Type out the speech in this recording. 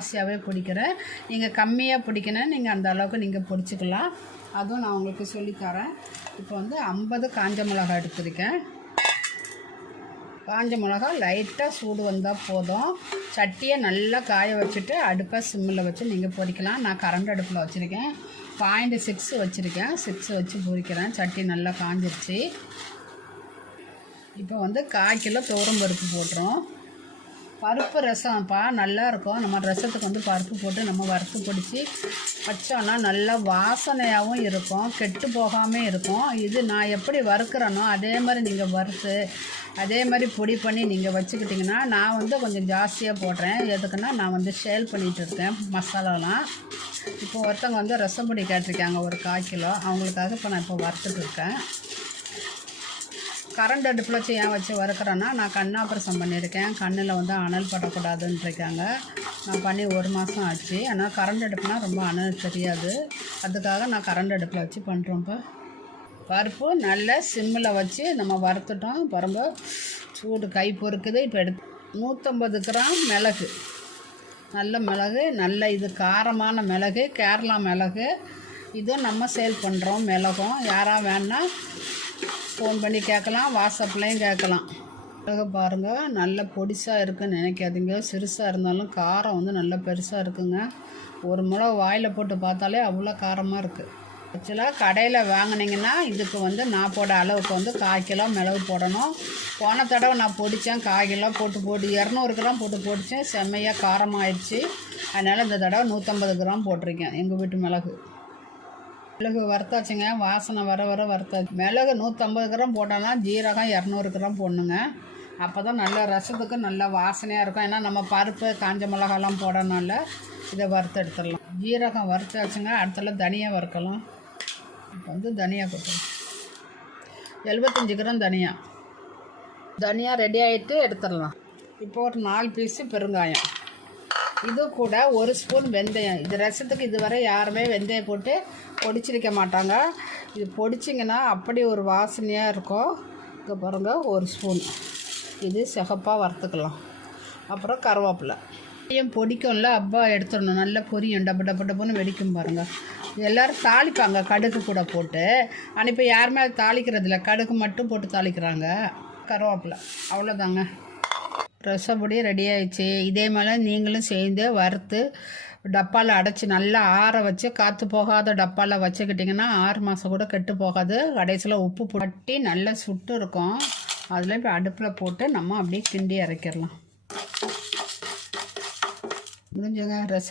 ஜாஸ்தியாகவே பிடிக்கிறேன். நீங்கள் கம்மியாக பிடிக்கணும் நீங்கள் அந்த அளவுக்கு நீங்கள் பிடிச்சிக்கலாம். அதுவும் நான் உங்களுக்கு சொல்லித்தரேன் இப்போ வந்து ஐம்பது காஞ்ச மிளகாய் எடுத்திருக்கேன். காஞ்ச மிளகா லைட்டாக சூடு வந்தால் போதும். சட்டியை நல்லா காய வச்சுட்டு அடுப்பை சிம்மில் வச்சு நீங்கள் பொறிக்கலாம் நான் கரண்ட் அடுப்பில் வச்சுருக்கேன். பாயிண்ட் சிக்ஸ் வச்சுருக்கேன். சிக்ஸ் வச்சு பொரிக்கிறேன். சட்டி நல்லா காஞ்சிருச்சு. இப்போ வந்து கால் கிலோ துவரம் பருப்பு போட்டுரும் பருப்பு ரசம்ப்பா நல்லாயிருக்கும் நம்ம ரசத்துக்கு வந்து பருப்பு போட்டு நம்ம வறுத்து பிடிச்சி வச்சோன்னா நல்லா வாசனையாகவும் இருக்கும் கெட்டு போகாமல் இருக்கும். இது நான் எப்படி வறுக்கிறேனோ அதே மாதிரி நீங்கள் வறுத்து அதே மாதிரி பொடி பண்ணி நீங்கள் வச்சுக்கிட்டிங்கன்னா நான் வந்து கொஞ்சம் ஜாஸ்தியாக போடுறேன். எதுக்குன்னா நான் வந்து சேல் பண்ணிகிட்டு இருக்கேன் மசாலாலாம். இப்போ ஒருத்தவங்க வந்து ரசம் பொடி கேட்டிருக்காங்க ஒரு கால் கிலோ. அவங்களுக்காக இப்போ நான் இப்போ வறுத்துட்டு இருக்கேன். கரண்ட் அடுப்பில் வச்சு ஏன் வச்சு வறுக்கிறேன்னா நான் கண் ஆப்ரேஷன் பண்ணியிருக்கேன். கண்ணில் வந்து அனல் படக்கூடாதுன்னு இருக்காங்க நான் பண்ணி ஒரு மாதம் ஆச்சு. ஆனால் கரண்ட் அடுப்புனா ரொம்ப அனல் தெரியாது. அதுக்காக நான் கரண்ட் அடுப்பில் வச்சு பண்ணுறோம் இப்போ பருப்பு நல்ல சிம்மில் வச்சு நம்ம வறுத்துட்டோம். பாருங்க சூடு கை பொறுக்குது. இப்போ எடுத்து நூற்றம்பது கிராம் மிளகு. நல்ல மிளகு நல்ல இது காரமான மிளகு கேரளா மிளகு. இதுவும் நம்ம சேல் பண்ணுறோம் மிளகும். யாராக வேணால் ஃபோன் பண்ணி கேட்கலாம் வாட்ஸ்அப்லேயும் கேட்கலாம். மிளகு பாருங்கள் நல்ல பொடிசாக இருக்குன்னு நினைக்காதீங்க. சிறுசாக இருந்தாலும் காரம் வந்து நல்ல பெருசாக இருக்குங்க. ஒரு மிளகு வாயில் போட்டு பார்த்தாலே அவ்வளோ காரமாக இருக்குது ஆக்சுவலாக கடையில் வாங்கினீங்கன்னா இதுக்கு வந்து நான் போட அளவுக்கு வந்து கால் கிலோ மிளகு போடணும். போன தடவை நான் பொடித்தேன் கால் கிலோ போட்டு போட்டு இரநூறு கிராம் போட்டு பொடித்தேன் செம்மையாக காரமாகிடுச்சு அதனால் இந்த தடவை நூற்றம்பது கிராம் போட்டிருக்கேன் எங்கள் வீட்டு மிளகு. மிளகு வறுத்தாச்சுங்க வாசனை வர வர வறுத்தாச்சு. மிளகு நூற்றம்பது கிராம் போட்டோன்னா ஜீரகம் இரநூறு கிராம் போடணுங்க. அப்போ தான் நல்ல ரசத்துக்கு நல்ல வாசனையாக இருக்கும். ஏன்னா நம்ம பருப்பு காஞ்ச மிளகாலாம் போடனால இதை வறுத்து எடுத்துடலாம். ஜீரகம் வறுத்தாச்சுங்க அடுத்தல தனியாக வறுக்கலாம். இப்போ வந்து தனியா கொட்டணும் எழுபத்தஞ்சி கிராம் தனியா. தனியாக ரெடி ஆகிட்டு எடுத்துடலாம். இப்போ ஒரு நாலு பீஸு பெருங்காயம். இது கூட ஒரு ஸ்பூன் வெந்தயம். இது ரசத்துக்கு இதுவரை யாருமே வெந்தயம் போட்டு பொடிச்சிருக்க மாட்டாங்க. இது பொடிச்சிங்கன்னா அப்படி ஒரு வாசனையாக இருக்கும். இங்கே பாருங்கள் ஒரு ஸ்பூன். இது சிகப்பாக வறுத்துக்கலாம். அப்புறம் கருவேப்பிலை. வெந்தயம் பொடிக்கும்ல அப்பா எடுத்துடணும். நல்லா பொரியும். டப்பு டப்பு டப்புன்னு வெடிக்கும் பாருங்கள் எல்லோரும் தாளிப்பாங்க கடுகு கூட போட்டு. ஆனால் இப்போ யாருமே அது தாளிக்கிறதில்ல. கடுகு மட்டும் போட்டு தாளிக்கிறாங்க. கருவேப்பிலை. அவ்வளோதாங்க ரசப்பொடி ரெடி ஆயிடுச்சு. இதே மாதிரி நீங்களும் சேர்ந்து வறுத்து டப்பாவில் அடைச்சி நல்லா ஆற வச்சு காற்று போகாத டப்பாவில் வச்சுக்கிட்டிங்கன்னா ஆறு மாதம் கூட கெட்டு போகாது. கடைசியில் உப்பு புட்டி நல்லா சுட்டு இருக்கும். அதில் இப்போ அடுப்பில் போட்டு நம்ம அப்படியே கிண்டி இறக்கிடலாம் முடிஞ்சுங்க. ரசம்